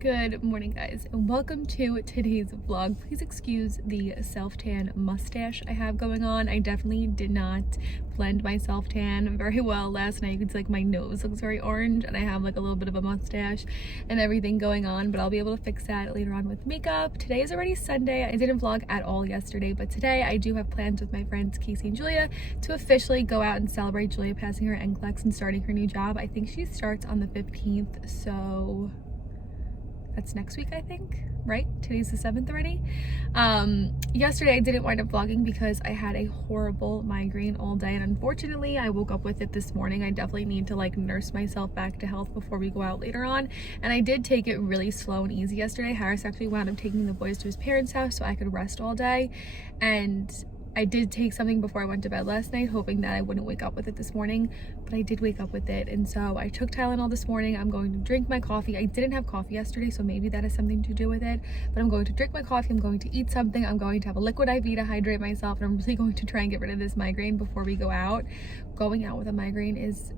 Good morning, guys, and welcome to today's vlog. Please excuse the self-tan mustache I have going on. I definitely did not blend my self-tan very well last night. You can see like my nose looks very orange and I have like a little bit of a mustache and everything going on, but I'll be able to fix that later on with makeup. Today is already Sunday. I didn't vlog at all yesterday, but today I do have plans with my friends Casey and Julia to officially go out and celebrate Julia passing her NCLEX and starting her new job. I think she starts on the 15th, so that's next week, I think, right? Today's the 7th already. Yesterday I didn't wind up vlogging because I had a horrible migraine all day, and unfortunately I woke up with it this morning. I definitely need to like nurse myself back to health before we go out later on, and I did take it really slow and easy yesterday. Harris actually wound up taking the boys to his parents' house so I could rest all day, and I did take something before I went to bed last night, hoping that I wouldn't wake up with it this morning, but I did wake up with it. And so I took Tylenol this morning. I'm going to drink my coffee. I didn't have coffee yesterday, so maybe that has something to do with it, but I'm going to drink my coffee. I'm going to eat something. I'm going to have a liquid IV to hydrate myself, and I'm really going to try and get rid of this migraine before we go out. Going out with a migraine is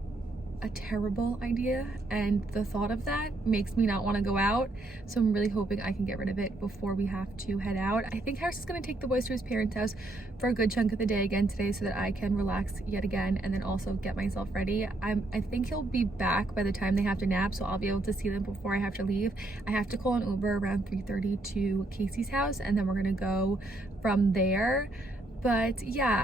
a terrible idea, and the thought of that makes me not want to go out, so I'm really hoping I can get rid of it before we have to head out. I think Harris is going to take the boys to his parents' house for a good chunk of the day again today so that I can relax yet again and then also get myself ready. I think he'll be back by the time they have to nap, so I'll be able to see them before I have to leave. I have to call an Uber around 3:30 to Casey's house, and then we're gonna go from there. But yeah,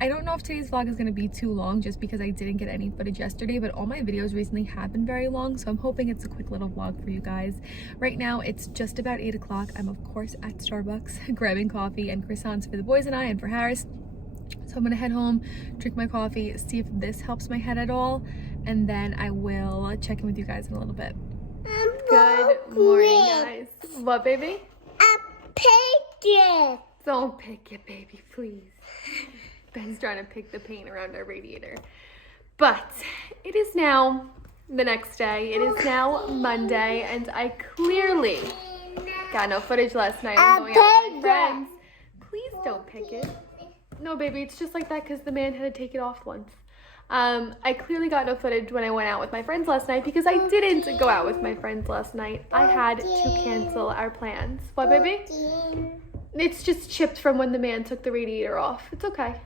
I don't know if today's vlog is going to be too long just because I didn't get any footage yesterday, but all my videos recently have been very long, so I'm hoping it's a quick little vlog for you guys. Right now, it's just about 8 o'clock. I'm, of course, at Starbucks grabbing coffee and croissants for the boys and I and for Harris. So I'm going to head home, drink my coffee, see if this helps my head at all, and then I will check in with you guys in a little bit. Good morning, guys. What, baby? A pig. Don't pick it, baby, please. Ben's trying to pick the paint around our radiator. But it is now the next day. It is now Monday, and I clearly got no footage last night. I'm going out with my friends. Please don't pick it. No, baby, it's just like that because the man had to take it off once. I clearly got no footage when I went out with my friends last night because I didn't go out with my friends last night. I had to cancel our plans. What, baby? It's just chipped from when the man took the radiator off. It's okay.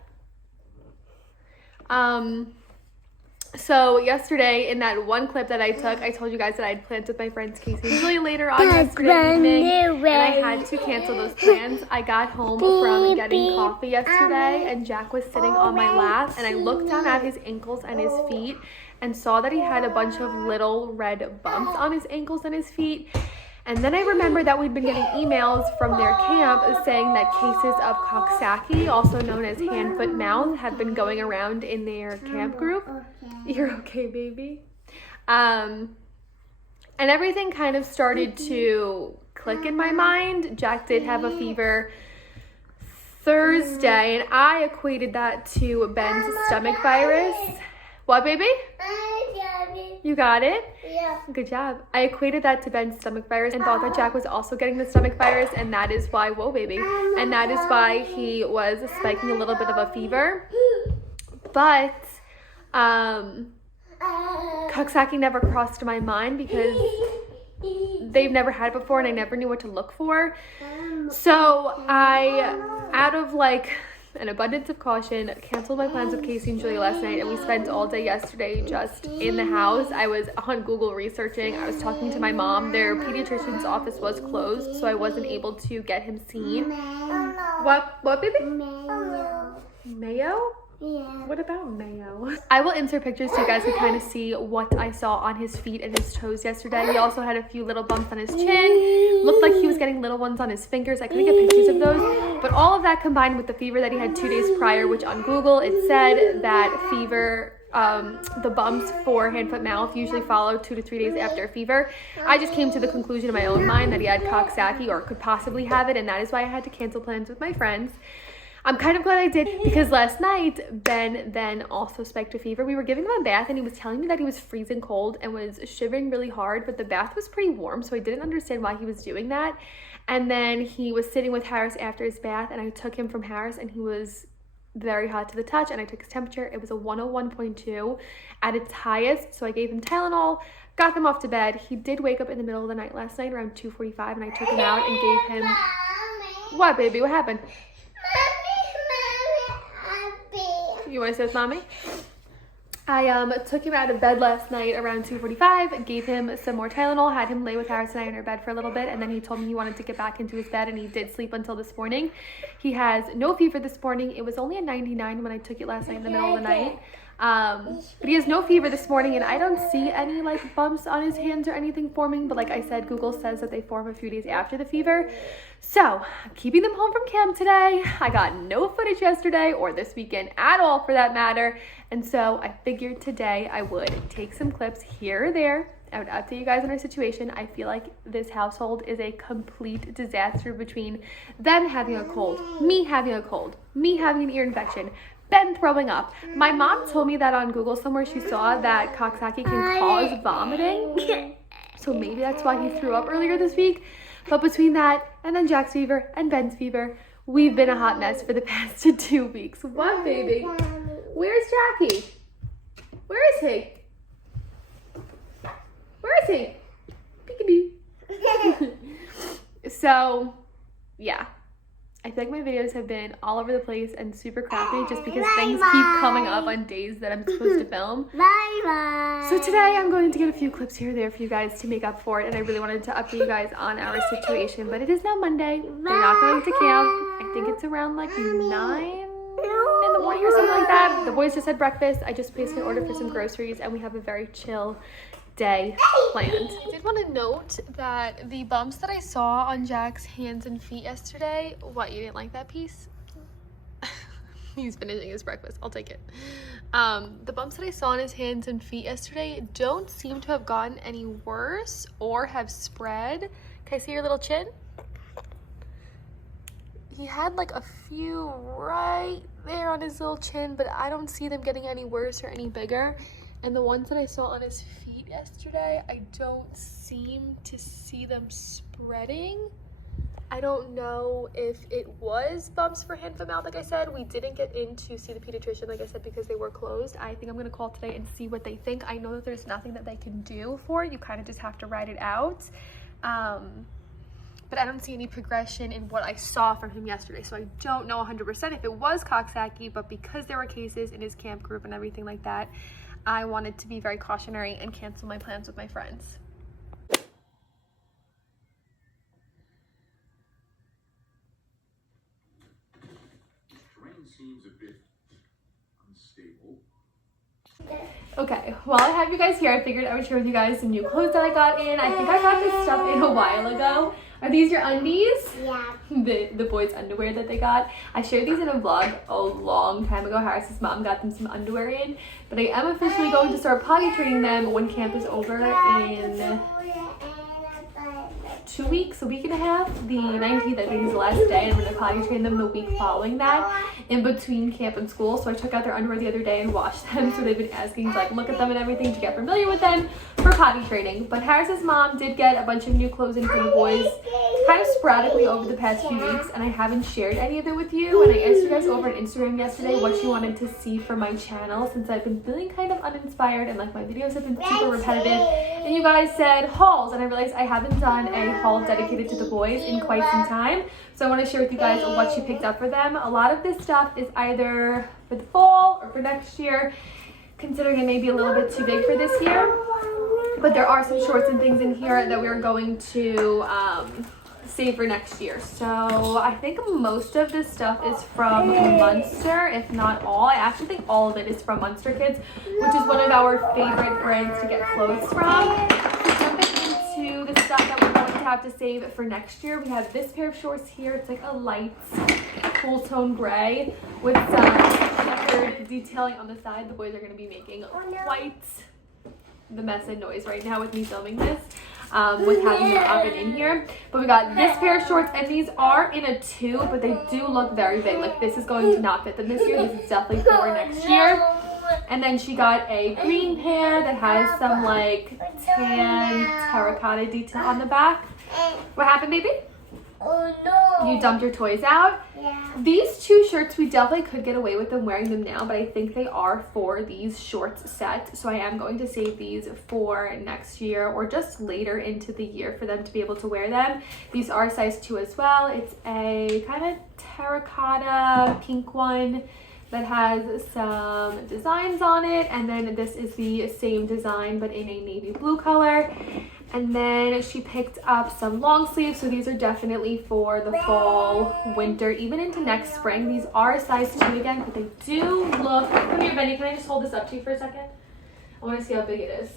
So yesterday in that one clip that I took, I told you guys that I had plans with my friends Casey and Julia later on yesterday evening, and I had to cancel those plans. I got home from getting coffee yesterday, and Jack was sitting on my lap, and I looked down at his ankles and his feet and saw that he had a bunch of little red bumps on his ankles and his feet. And then I remembered that we'd been getting emails from their camp saying that cases of coxsackie, also known as hand, foot, mouth, have been going around in their camp group. You're okay, baby. And everything kind of started to click in my mind. Jack did have a fever Thursday, and I equated that to Ben's stomach virus. What, baby? You got it? Yeah. Good job. I equated that to Ben's stomach virus and thought that Jack was also getting the stomach virus, and that is why, whoa, baby, and that is why he was spiking a little bit of a fever. But coxsackie never crossed my mind because they've never had it before and I never knew what to look for. So I, out of like an abundance of caution, canceled my plans with Casey and Julia last night, and we spent all day yesterday just in the house. I was on Google researching. I was talking to my mom. Their pediatrician's office was closed, so I wasn't able to get him seen. What, baby? Mayo? Yeah. What about mayo? I will insert pictures so you guys can kind of see what I saw on his feet and his toes yesterday. He also had a few little bumps on his chin. Looked like he was getting little ones on his fingers. I couldn't get pictures of those. But all of that combined with the fever that he had 2 days prior, which on Google it said that fever, the bumps for hand, foot, mouth usually follow 2 to 3 days after a fever. I just came to the conclusion in my own mind that he had coxsackie or could possibly have it, and that is why I had to cancel plans with my friends. I'm kind of glad I did because last night Ben then also spiked a fever. We were giving him a bath and he was telling me that he was freezing cold and was shivering really hard, but the bath was pretty warm, so I didn't understand why he was doing that. And then he was sitting with Harris after his bath, and I took him from Harris and he was very hot to the touch, and I took his temperature. It was a 101.2 at its highest, so I gave him Tylenol, got them off to bed. He did wake up in the middle of the night last night around 2:45, and I took him out and gave him... What, baby? What happened? Mommy. You want to sit with mommy? I took him out of bed last night around 2:45, gave him some more Tylenol, had him lay with Harris and I in our bed for a little bit, and then he told me he wanted to get back into his bed, and he did sleep until this morning. He has no fever this morning. It was only a 99 when I took it last night in the middle of the night. But he has no fever this morning, and I don't see any like bumps on his hands or anything forming, but like I said, Google says that they form a few days after the fever. So I'm keeping them home from camp today. I got no footage yesterday or this weekend at all for that matter, and so I figured today I would take some clips here or there. I would update you guys on our situation. I feel like this household is a complete disaster between them having a cold, me having a cold, me having an ear infection, Ben throwing up. My mom told me that on Google somewhere she saw that coxsackie can cause vomiting. So maybe that's why he threw up earlier this week. But between that and then Jack's fever and Ben's fever, we've been a hot mess for the past 2 weeks. What, baby? Where's Jackie? Where is he? Where is he? Peekaboo. So, yeah. I feel like my videos have been all over the place and super crappy just because things keep coming up on days that I'm supposed to film. Bye. So today I'm going to get a few clips here or there for you guys to make up for it, and I really wanted to update you guys on our situation, but it is now Monday. They're not going to camp. I think it's around like 9 in the morning or something like that. The boys just had breakfast. I just placed an order for some groceries, and we have a very chill day planned. I did want to note that the bumps that I saw on Jack's hands and feet yesterday, what, you didn't like that piece? He's finishing his breakfast, I'll take it. The bumps that I saw on his hands and feet yesterday don't seem to have gotten any worse or have spread. Can I see your little chin? He had like a few right there on his little chin, but I don't see them getting any worse or any bigger. And the ones that I saw on his feet yesterday, I don't seem to see them spreading. I don't know if it was bumps for hand, foot, mouth. Like I said, we didn't get in to see the pediatrician, like I said, because they were closed. I think I'm going to call today and see what they think. I know that there's nothing that they can do for it. You kind of just have to ride it out. But I don't see any progression in what I saw from him yesterday. So I don't know 100% if it was coxsackie, but because there were cases in his camp group and everything like that, I wanted to be very cautionary and cancel my plans with my friends. Terrain seems a bit unstable. Okay, while I have you guys here, I figured I would share with you guys some new clothes that I got in. I think I got this stuff in a while ago. Are these your undies? Yeah. The boys' underwear that they got. I shared these in a vlog a long time ago. Harris's mom got them some underwear in, but I am officially going to start potty training them when camp is over in 2 weeks, a week and a half. The 19th, I think, is the last day, and I'm going to potty train them the week following that in between camp and school. So I took out their underwear the other day and washed them, so they've been asking to like look at them and everything to get familiar with them for potty training. But Harris's mom did get a bunch of new clothes in for the boys kind of sporadically over the past few weeks, and I haven't shared any of it with you. And I asked you guys over on Instagram yesterday what you wanted to see for my channel, since I've been feeling kind of uninspired and like my videos have been super repetitive, and you guys said hauls, and I realized I haven't done a haul dedicated to the boys in quite some time. So I want to share with you guys what you picked up for them. A lot of this stuff is either for the fall or for next year, considering it may be a little bit too big for this year. But there are some shorts and things in here that we're going to save for next year. So I think most of this stuff is from Munster, if not all. I actually think all of it is from Munster Kids, which is one of our favorite brands to get clothes from. Jumping into the stuff that we're going to have to save for next year, we have this pair of shorts here. It's like a light cool tone gray with some checkered detailing on the side. The boys are going to be making quite the mess and noise right now with me filming this. With having the oven in here. But we got this pair of shorts, and these are in a 2, but they do look very big. Like, this is going to not fit them this year. This is definitely for next year. And then she got a green pair that has some like tan terracotta detail on the back. What happened, baby? Oh no. You dumped your toys out? Yeah. These two shirts, we definitely could get away with them wearing them now, but I think they are for these shorts set. So I am going to save these for next year or just later into the year for them to be able to wear them. These are size 2 as well. It's a kind of terracotta pink one that has some designs on it. And then this is the same design, but in a navy blue color. And then she picked up some long sleeves. So these are definitely for the fall, winter, even into next spring. These are a size 2 again, but they do look... Come here, Benny. Can I just hold this up to you for a second? I want to see how big it is.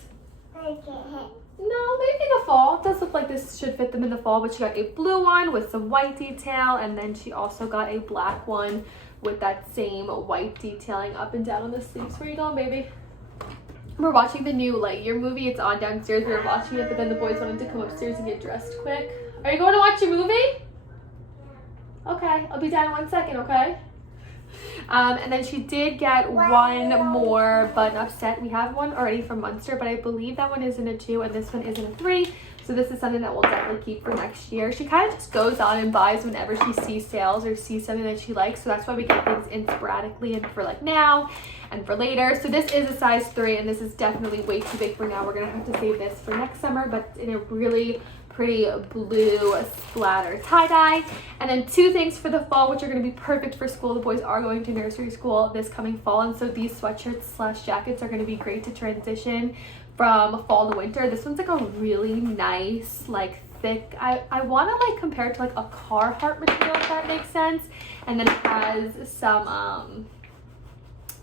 I get hit. No, maybe in the fall. It does look like this should fit them in the fall, but she got a blue one with some white detail, and then she also got a black one with that same white detailing up and down on the sleeves. Where you going, baby? We're watching the new Lightyear movie. It's on downstairs. We were watching it, but then the boys wanted to come upstairs and get dressed quick. Are you going to watch a movie? Okay, I'll be down in 1 second, okay? And then she did get one more button-up set. We have one already from Munster, but I believe that one is in a 2 and this one is in a 3. So this is something that we'll definitely keep for next year. She kind of just goes on and buys whenever she sees sales or sees something that she likes. So that's why we get things in sporadically and for like now and for later. So this is a size 3 and this is definitely way too big for now. We're going to have to save this for next summer, but in a really pretty blue splatter tie-dye. And then 2 things for the fall, which are going to be perfect for school. The boys are going to nursery school this coming fall, and so these sweatshirts slash jackets are going to be great to transition from fall to winter. This one's like a really nice, like thick, I want to like compare it to like a Carhartt material, if that makes sense. And then it has some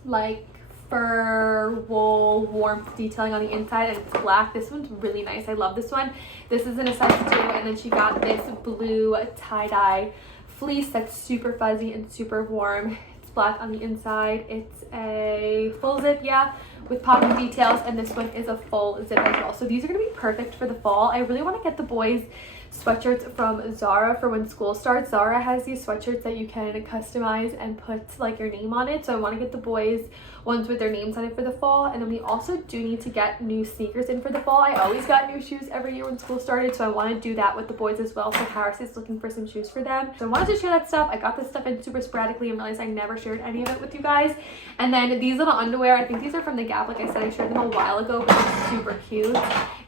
like fur, wool, warmth detailing on the inside, and it's black. This one's really nice. I love this one. This is in a size 2, and then she got this blue tie-dye fleece that's super fuzzy and super warm. It's black on the inside. It's a full zip, yeah, with pocket details, and this one is a full zip as well. So these are going to be perfect for the fall. I really want to get the boys sweatshirts from Zara for when school starts. Zara has these sweatshirts that you can customize and put like your name on it. So I want to get the boys ones with their names on it for the fall. And then we also do need to get new sneakers in for the fall. I always got new shoes every year when school started, so I want to do that with the boys as well. So Harris is looking for some shoes for them. So I wanted to share that stuff. I got this stuff in super sporadically and realized I never shared any of it with you guys. And then these little underwear, I think these are from the Gap. Like I said, I shared them a while ago, but they're super cute.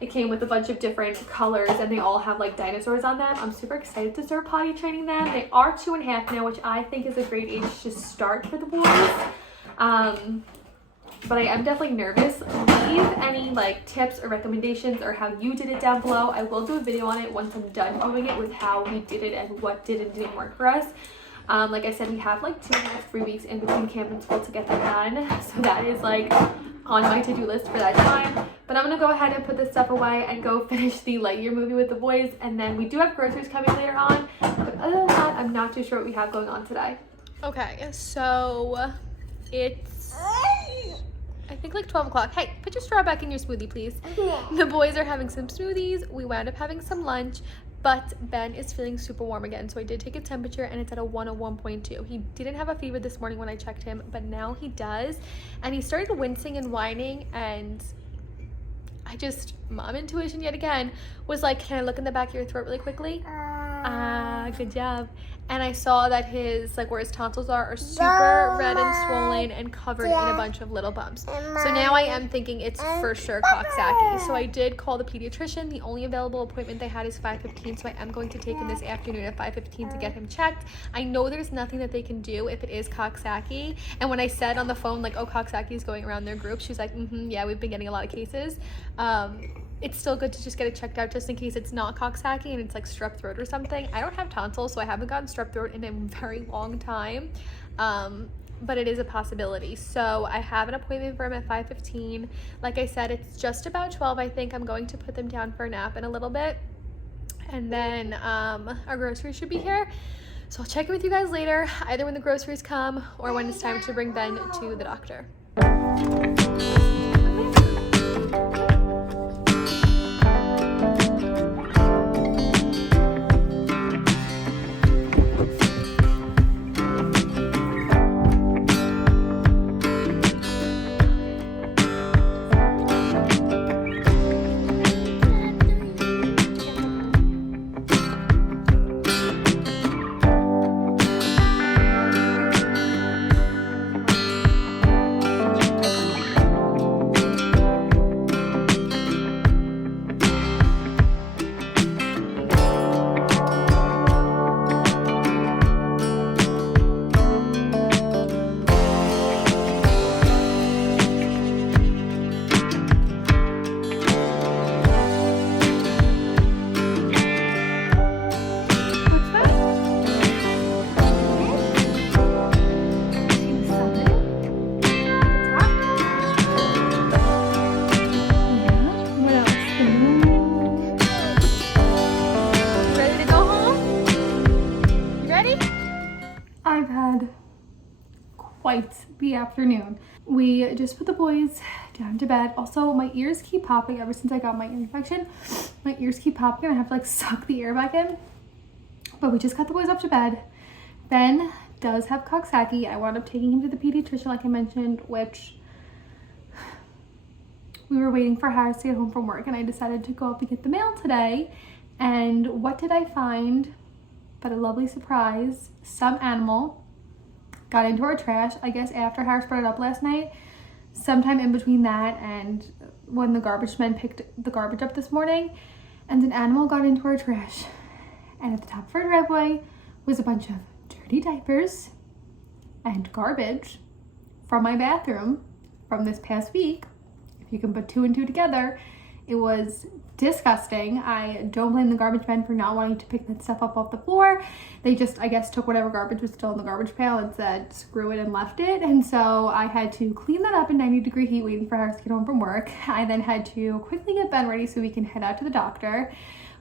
It came with a bunch of different colors and they all have like dinosaurs on them. I'm super excited to start potty training them. They are 2.5 now, which I think is a great age to start for the boys. But I am definitely nervous. Leave any like tips or recommendations or how you did it down below. I will do a video on it once I'm done doing it with how we did it and what did and didn't work for us. Like I said, we have like 2.5, 3 weeks in between camp and school to get that done. So that is like on my to-do list for that time. But I'm gonna go ahead and put this stuff away and go finish the Lightyear movie with the boys. And then we do have groceries coming later on. But other than that, I'm not too sure what we have going on today. Okay, so it's I think like 12 o'clock. Hey, put your straw back in your smoothie, please. The boys are having some smoothies. We wound up having some lunch, but Ben is feeling super warm again. So I did take a temperature and it's at a 101.2. He didn't have a fever this morning when I checked him, but now he does. And he started wincing and whining, and I just, mom intuition yet again, was like, can I look in the back of your throat really quickly? Good job. And I saw that his, like where his tonsils are super red and swollen and covered in a bunch of little bumps. So now I am thinking it's for sure coxsackie. So I did call the pediatrician. The only available appointment they had is 5:15. So I am going to take him this afternoon at 5:15 to get him checked. I know there's nothing that they can do if it is coxsackie. And when I said on the phone, like, oh, coxsackie is going around their group, she's like, yeah, we've been getting a lot of cases. It's still good to just get it checked out just in case it's not coxsackie and it's like strep throat or something. I don't have tonsils, so I haven't gotten strep throat in a very long time, but it is a possibility. So I have an appointment for him at 5:15. Like I said, it's just about 12. I think I'm going to put them down for a nap in a little bit, and then our groceries should be here. So I'll check in with you guys later, either when the groceries come or when it's time to bring Ben to the doctor. quite the afternoon. We just put the boys down to bed. Also, my ears keep popping ever since I got my ear infection. My ears keep popping and I have to like suck the air back in. But we just got the boys up to bed. Ben does have coxsackie. I wound up taking him to the pediatrician like I mentioned, which we were waiting for Harris to get home from work and I decided to go up and get the mail today. And what did I find but a lovely surprise? Some animal got into our trash, I guess after Harris brought it up last night, sometime in between that and when the garbage men picked the garbage up this morning, and an animal got into our trash. And at the top of our driveway was a bunch of dirty diapers and garbage from my bathroom from this past week. If you can put two and two together, it was disgusting. I don't blame the garbage men for not wanting to pick that stuff up off the floor. They just, I guess, took whatever garbage was still in the garbage pail and said, screw it, and left it. And so I had to clean that up in 90-degree heat waiting for Harris to get home from work. I then had to quickly get Ben ready so we can head out to the doctor.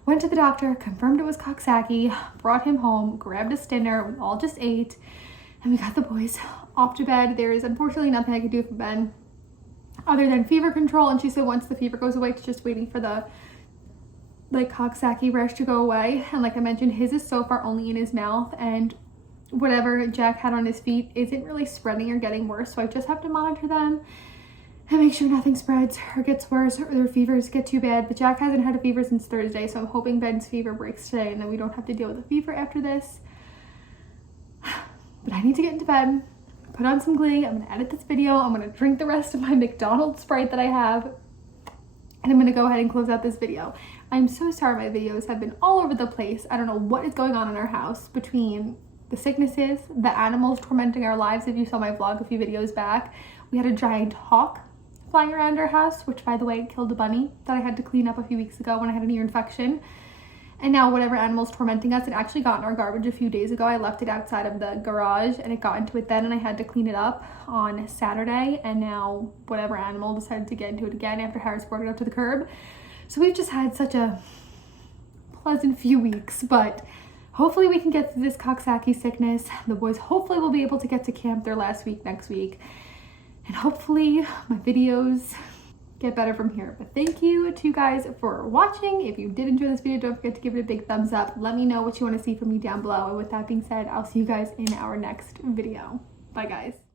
Went to the doctor, confirmed it was coxsackie, brought him home, grabbed us dinner, we all just ate, and we got the boys off to bed. There is unfortunately nothing I could do for Ben other than fever control, and she said once the fever goes away, it's just waiting for the like coxsackie rash to go away. And like I mentioned, his is so far only in his mouth, and whatever Jack had on his feet isn't really spreading or getting worse, so I just have to monitor them and make sure nothing spreads or gets worse or their fevers get too bad. But Jack hasn't had a fever since Thursday, so I'm hoping Ben's fever breaks today and then we don't have to deal with a fever after this. But I need to get into bed, put on some Glee, I'm gonna edit this video, I'm gonna drink the rest of my McDonald's Sprite that I have, and I'm gonna go ahead and close out this video. I'm so sorry my videos have been all over the place. I don't know what is going on in our house between the sicknesses, the animals tormenting our lives. If you saw my vlog a few videos back, we had a giant hawk flying around our house, which by the way killed a bunny that I had to clean up a few weeks ago when I had an ear infection. And now whatever animal's tormenting us, it actually got in our garbage a few days ago. I left it outside of the garage and it got into it then, and I had to clean it up on Saturday, and now whatever animal decided to get into it again after Harris brought it up to the curb. So we've just had such a pleasant few weeks, but hopefully we can get through this coxsackie sickness. The boys hopefully will be able to get to camp their last week next week, and hopefully my videos get better from here. But thank you to you guys for watching. If you did enjoy this video, don't forget to give it a big thumbs up. Let me know what you want to see from me down below. And with that being said, I'll see you guys in our next video. Bye guys.